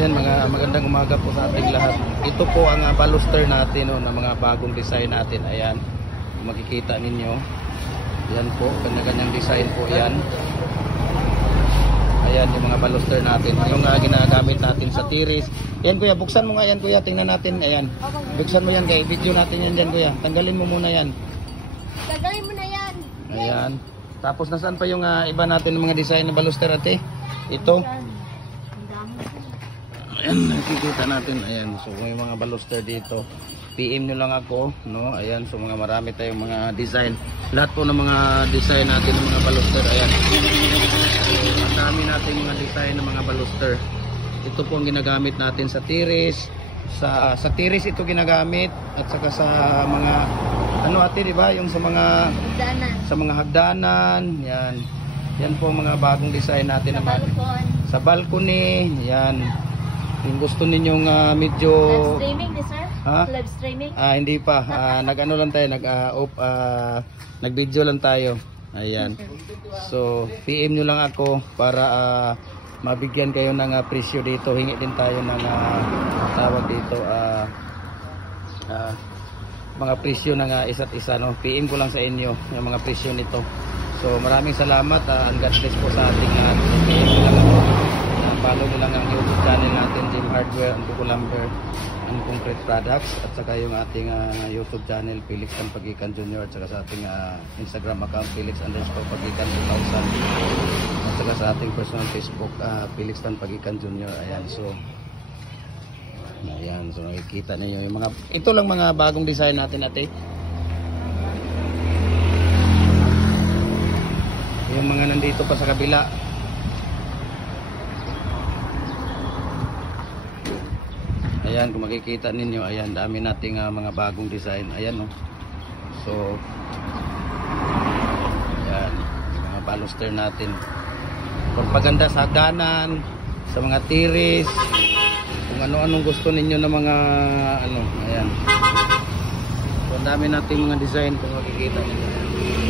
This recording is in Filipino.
Ayan, magandang umaga po sa ating lahat. Ito po ang baluster natin, no, na mga bagong design natin. Ayan, kung makikita ninyo. Ayan po, kanya-kanyang design po yan. Ayan yung mga baluster natin. Yung ginagamit natin sa tiris. Ayan kuya, buksan mo nga yan kuya. Tingnan natin. Ayan, buksan mo yan kaya. Video natin yan dyan kuya. Tanggalin mo muna yan. Tanggalin mo na yan. Ayan. Tapos nasaan pa yung iba natin ng mga design na baluster ate? Ito. Ayan, nakikita natin. Ayan, so may mga baluster dito. PM nyo lang ako, no? Ayan, so marami tayong mga design. Lahat po ng mga design natin ng mga baluster. Ayan. Ang dami natin mga design ng mga baluster. Ito po ang ginagamit natin sa tiris. Sa tiris ito ginagamit at saka sa mga ano ate, di ba? Yung sa mga hagdanan. Sa mga hagdanan, yan. Yan po mga bagong design natin Sa balkon. Sa balcony, yan. Kung gusto ninyong medyo Live streaming, sir? Ha? Live streaming? Hindi pa. Nag-ano lang tayo, nag-video lang tayo. Ayan. So, PM nyo lang ako para mabigyan kayo ng presyo dito. Hingi din tayo ng tawag dito mga presyo ng isa't isa, no? PM ko lang sa inyo yung mga presyo nito. So, maraming salamat. And God bless po sa ating PM nyo lang ako. Follow nyo lang ang YouTube channel natin, Jim Hardware and Kuko Lumber and Concrete Products, at saka yung ating YouTube channel, Felix Tan Pagikan Jr., at saka sa ating Instagram account, Felix_Pagikan 2000, at saka sa ating personal Facebook, Felix Tan Pagikan Jr. Ayan, so nakikita niyo yung mga, ito lang mga bagong design natin ate. Yung mga nandito pa sa kabila. Ayan, kung makikita ninyo, ayan, dami nating mga bagong design. Ayan, no. So, ayan, yung mga baluster natin. Pagpaganda sa hagdanan, sa mga tiris, kung ano-anong gusto ninyo na mga, ano, ayan. So, dami nating mga design kung makikita ninyo.